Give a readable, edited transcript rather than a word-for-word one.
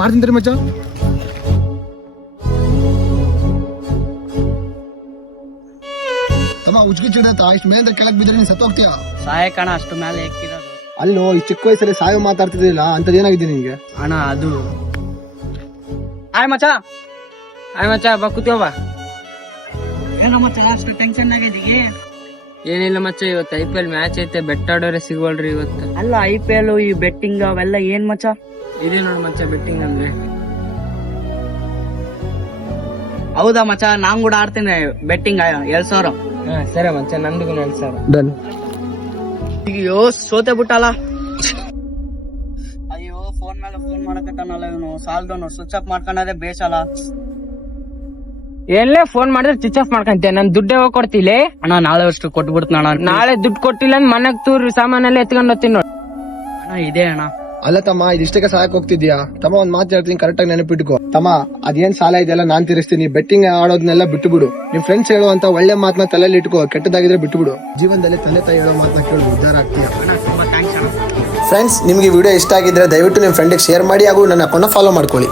ಮಾಡ್ತೀನಿ ಮಚ್ಚ. ತಮ್ಮ ಉಚ್ಕಿ ಚಿಡತ್ತ ಇಷ್ಟು ಮೇಲೆ ಕೆಳಕ್ ಬಿದ್ರೆ ನೀನ್ ಸತ್ತೋಗ್ತೀಯ. ಸಹಾಯ ಕಣ ಅಷ್ಟು ಮೇಲೆ ಎಕ್ಕಿರೋದು. ಅಲ್ಲೋ ಈ ಚಿಕ್ಕ ವಯಸ್ಸಲ್ಲಿ ಸಾಯೋ ಮಾತಾಡ್ತಿದ್ದಿಲ್ಲ ಅಂತದ್ ಏನಾಗಿದೆ ನಿನ್ಗೆ? ಅಣ್ಣ ಅದು ಆಯ್ ಮಚ್ಚ ಬಾ ಕೂತ್ಕೋ ಬಾ. ಏನೋ ಮಚ್ಚ ಅಷ್ಟು ಟೆನ್ಷನ್ ಆಗಿದ್ದೀಗಿ? ಏನಿಲ್ಲ ಮಚ್ಚ, ಇವತ್ತು IPL ಮ್ಯಾಚ್ ಐತೆ, ಬೆಟ್ ಆಡೋರೆ ಸಿಗೋಲ್ರಿ ಇವತ್ತು. ಅಲ್ಲ IPL ಈ ಬೆಟ್ಟಿಂಗ್ ಅವೆಲ್ಲ ಏನ್ ಮಚ್ಚ? ಇದೆ ನೋಡು ಮಚ್ಚ ಬೆಟ್ಟಿಂಗ್ ಅಂದ್ರೆ. ಹೌದಾ ಮಚ್ಚ, ನಾನ್ ಕೂಡ ಆಡ್ತೀನಿ ಬೆಟ್ಟಿಂಗ್ 2,000. ಸರಿ ಮಚ್ಚ, ನಂದಿಗೂ 2,000 ಡನ್. ಅಯ್ಯೋ ಸೋತೆ ಬಿಟ್ಟಲ್ಲ. ಅಯ್ಯೋ ಫೋನ್ ಮೇಲೆ ಫೋನ್ ಮಾಡಕತ್ತಾನಲ್ಲ ಇವನು, ಸಾಲ್ದವನು ಸ್ವಿಚ್ ಆಫ್ ಮಾಡ್ಕೊಂಡೇ ಬೇಸಲ್ಲ. ಎಲ್ಲೇ ಫೋನ್ ಮಾಡಿದ್ರೆ ಸ್ವಿಚ್ ಆಫ್ ಮಾಡ್ಕೊಂತೆ, ನನ್ ದುಡ್ಡೇ ಹೋಗಿ ಕೊಡ್ತಿಲೇ. ಅಣ್ಣ ನಾಳೆ ಅಷ್ಟು ಕೊಟ್ಬಿಡ್ತಾನ. ನಾಳೆ ದುಡ್ಡು ಕೊಟ್ಟಿಲ್ಲ ಅಂದ್ ಮನೆಗ್ ತೂರ್ ಸಾಮಾನೆಲ್ಲ ಎತ್ಕೊಂಡ್ ಹೋಗ್ತೀನಿ ನೋಡ್. ಅಣ್ಣ ಇದೆ ಅಣ್ಣ. ಅಲ್ಲ ತಮ್ಮ, ಇದಿಷ್ಟಕ್ಕೆ ಸಹಾಯಕ್ಕೆ ಹೋಗ್ತಿದ್ಯಾ? ತಮ್ಮ ಒಂದ್ ಮಾತು ಹೇಳ್ತೀನಿ, ಕರೆಕ್ಟ್ ಆಗಿ ನೆನಪಿಟ್ಕೋ. ತಮ್ಮ ಅದೇನ್ ಸಾಲ ಇದೆಯಲ್ಲ ನಾನ್ ತೀರಿಸ್ತೀನಿ. ಬೆಟ್ಟಿಂಗ್ ಆಡೋದನ್ನೆಲ್ಲ ಬಿಟ್ಟು ಬಿಡು. ನಿಮ್ ಫ್ರೆಂಡ್ಸ್ ಹೇಳುವಂತ ಒಳ್ಳೆ ಮಾತನ್ನ ತಲೆಯಲ್ಲಿ ಇಟ್ಕೋ, ಕೆಟ್ಟದಾಗಿದ್ರೆ ಬಿಟ್ಟು ಬಿಡು. ಜೀವನದಲ್ಲಿ ತಂದೆ ತಾಯಿ ಹೇಳೋ ಮಾತನ್ನ ಕೇಳಿ ಉದ್ಧಾರ ಆಗ್ತೀಯ. ತುಂಬಾ ಥ್ಯಾಂಕ್ಸ್ ಅಣ್ಣ. ಫ್ರೆಂಡ್ಸ್, ನಿಮ್ಗೆ ವಿಡಿಯೋ ಇಷ್ಟ ಆಗಿದ್ರೆ ದಯವಿಟ್ಟು ನಿಮ್ಮ ಫ್ರೆಂಡಿಗೆ ಶೇರ್ ಮಾಡಿ ಹಾಗೂ ನನ್ನ ಅಕೌಂಟ್ನ ಫಾಲೋ ಮಾಡ್ಕೊಳ್ಳಿ.